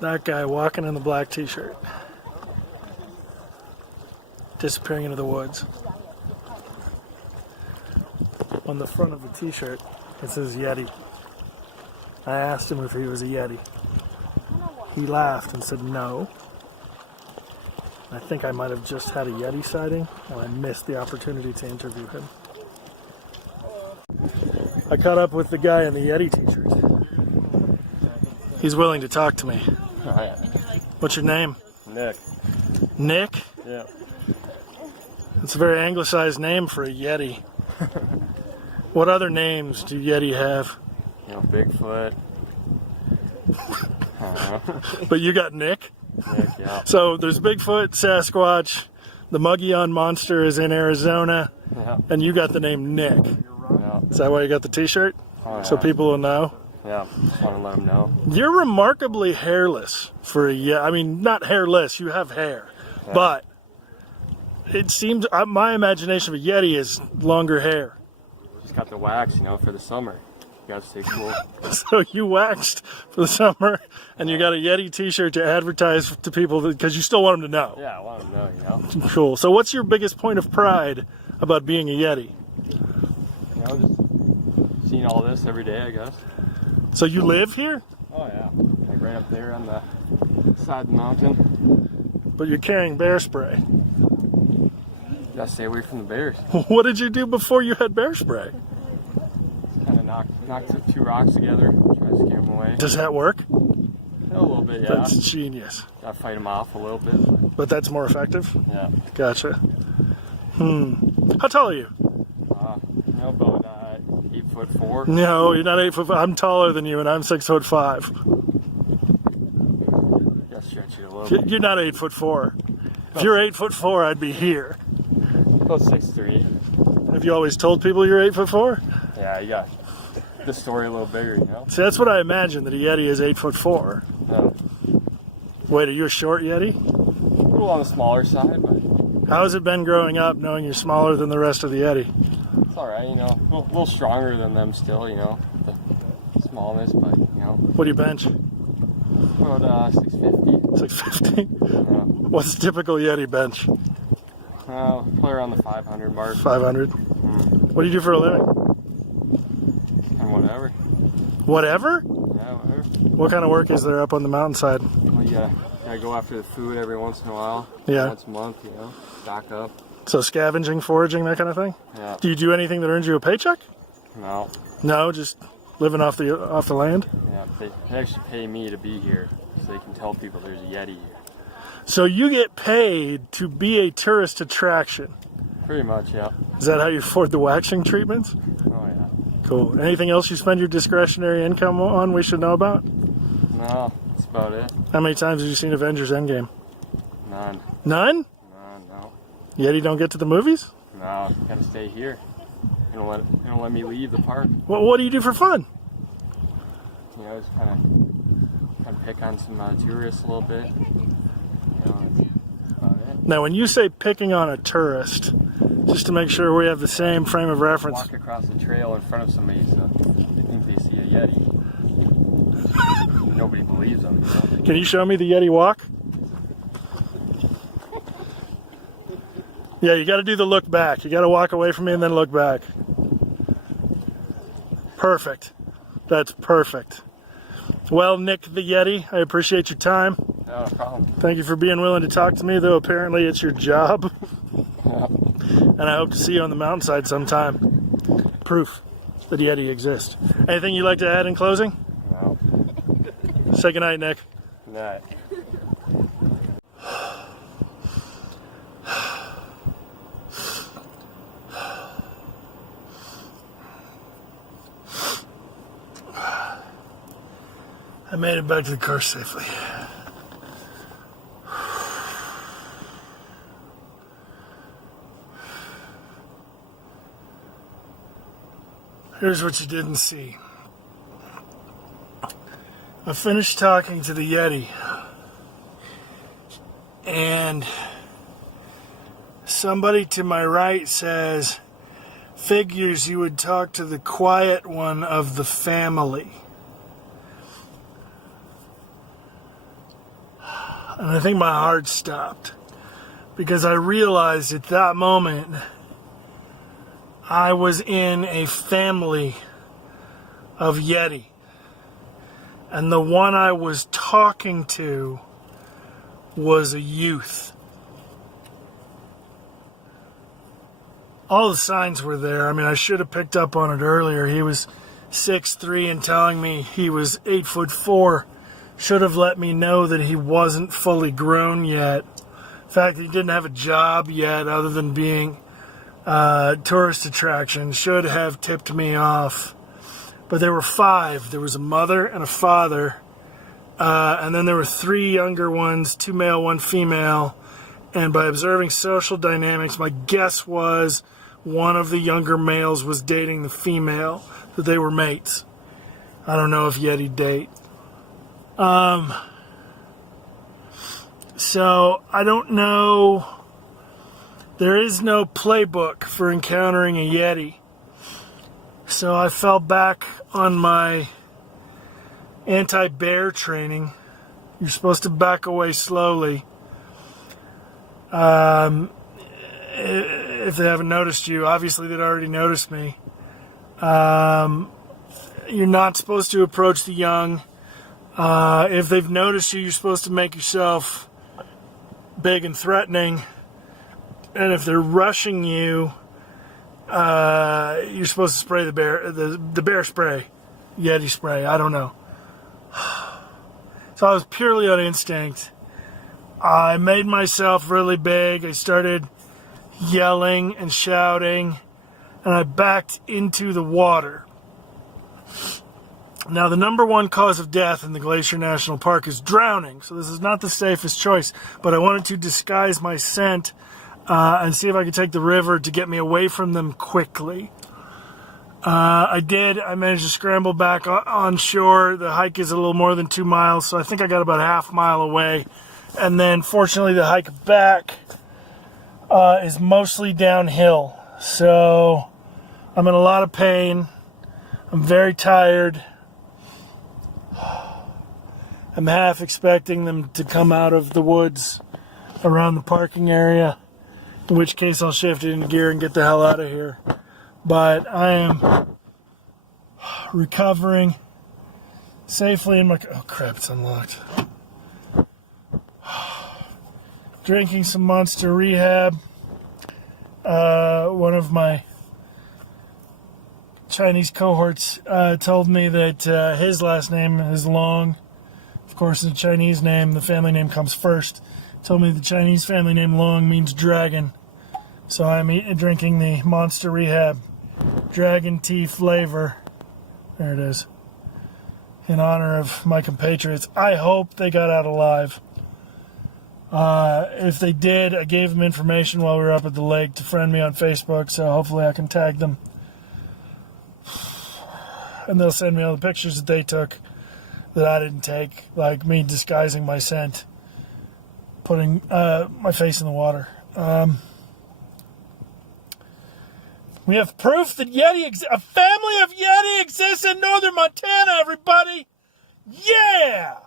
That guy walking in the black t-shirt. Disappearing into the woods. On the front of the t-shirt, it says YETI. I asked him if he was a YETI. He laughed and said no. I think I might have just had a YETI sighting, and I missed the opportunity to interview him. I caught up with the guy in the YETI t-shirt. He's willing to talk to me. Oh, yeah. What's your name? Nick. Nick? Yeah. It's a very anglicized name for a YETI. What other names do YETI have? You know, Bigfoot. I don't know. But you got Nick? Nick, yeah. So there's Bigfoot, Sasquatch, the Mogollon Monster is in Arizona, Yeah. and you got the name Nick. Yeah. Is that why you got the t-shirt? Oh, yeah. So people will know? Yeah, just want to let them know. You're remarkably hairless for a YETI. I mean, not hairless, you have hair. Yeah. But it seems, my imagination of a YETI is longer hair. Just got the wax, you know, for the summer. You gotta stay cool. So you waxed for the summer, and you got a YETI t-shirt to advertise to people because you still want them to know. Yeah, I want them to know, you know. Cool. So what's your biggest point of pride about being a YETI? You know, just seeing all this every day, I guess. So you live here? Oh, yeah. Like right up there on the side of the mountain. But you're carrying bear spray. Gotta stay away from the bears. What did you do before you had bear spray? Kind of knock two rocks together, try to scare them away. Does that work? A little bit, yeah. That's genius. Gotta fight them off a little bit. But that's more effective? Yeah. Gotcha. How tall are you? You know, about 8'4". No, you're not 8 foot. I'm taller than you, and I'm 6'5". Gotta stretch it a little bit. You're not 8'4". If you're 8'4", I'd be here. About 6'3". Have you always told people you're 8'4"? Yeah, you got the story a little bigger, you know? See, that's what I imagine, that a YETI is 8'4". Yeah. Wait, are you a short YETI? A little on the smaller side, but How has it been growing up knowing you're smaller than the rest of the YETI? it's alright, you know. A little stronger than them still, you know. The smallness, but, you know. What do you bench? About 650. 650? Yeah. What's a typical YETI bench? Probably around the 500 mark. 500? What do you do for a living? And whatever. Whatever? Yeah, whatever. What kind of work is there up on the mountainside? Well, you gotta go after the food every once in a while. Yeah. Once a month, you know. Stock up. So scavenging, foraging, that kind of thing? Yeah. Do you do anything that earns you a paycheck? No. No, just living off the land? Yeah, they actually pay me to be here so they can tell people there's a YETI here. So you get paid to be a tourist attraction. Pretty much, yeah. Is that how you afford the waxing treatments? Oh, yeah. Cool. Anything else you spend your discretionary income on we should know about? No, that's about it. How many times have you seen Avengers Endgame? None. None? No. YETI don't get to the movies? No, gotta stay here. They don't let me leave the park. Well, what do you do for fun? You know, just kind of pick on some tourists a little bit. You know, that's about it. Now, when you say picking on a tourist, just to make sure we have the same frame of reference. Walk across the trail in front of somebody so they think they see a YETI. Nobody believes them. You know? Can you show me the YETI walk? Yeah, you got to do the look back. You got to walk away from me and then look back. Perfect. That's perfect. Well, Nick the YETI, I appreciate your time. No problem. Thank you for being willing to talk to me, though apparently it's your job. Yeah. And I hope to see you on the mountainside sometime. Proof that YETI exists. Anything you'd like to add in closing? No. Say goodnight, Nick. Night. I made it back to the car safely. Here's what you didn't see. I finished talking to the YETI, and somebody to my right says, figures you would talk to the quiet one of the family. And I think my heart stopped because I realized at that moment I was in a family of Yeti. And the one I was talking to was a youth. All the signs were there. I mean, I should have picked up on it earlier. He was 6'3" and telling me he was 8'4". Should have let me know that he wasn't fully grown yet. In fact, he didn't have a job yet other than being a tourist attraction. Should have tipped me off. But there were 5. There was a mother and a father. And then there were 3 younger ones, 2 male, 1 female. And by observing social dynamics, my guess was one of the younger males was dating the female, that they were mates. I don't know if Yeti date. So I don't know. There is no playbook for encountering a Yeti. So I fell back on my anti-bear training. You're supposed to back away slowly. If they haven't noticed you, obviously they'd already noticed me. You're not supposed to approach the young. If they've noticed you, you're supposed to make yourself big and threatening. And if they're rushing you, you're supposed to spray the bear spray, Yeti spray. I don't know. So I was purely on instinct. I made myself really big. I started yelling and shouting, and I backed into the water. Now, the number 1 cause of death in the Glacier National Park is drowning, so this is not the safest choice, but I wanted to disguise my scent and see if I could take the river to get me away from them quickly. I did. I managed to scramble back on shore. The hike is a little more than 2 miles, so I think I got about a half mile away. And then, fortunately, the hike back is mostly downhill. So I'm in a lot of pain. I'm very tired. I'm half expecting them to come out of the woods around the parking area, in which case I'll shift it into gear and get the hell out of here. But I am recovering safely in my... Oh, crap, it's unlocked. Drinking some Monster Rehab. One of my Chinese cohorts told me that his last name is Long. Of course, in the Chinese name, the family name comes first. Told me the Chinese family name Long means dragon. So I'm drinking the Monster Rehab Dragon Tea flavor. There it is. In honor of my compatriots. I hope they got out alive. If they did, I gave them information while we were up at the lake to friend me on Facebook, so hopefully I can tag them. And they'll send me all the pictures that they took that I didn't take, like me disguising my scent, putting my face in the water. We have proof that a family of Yeti exists in northern Montana, everybody! Yeah!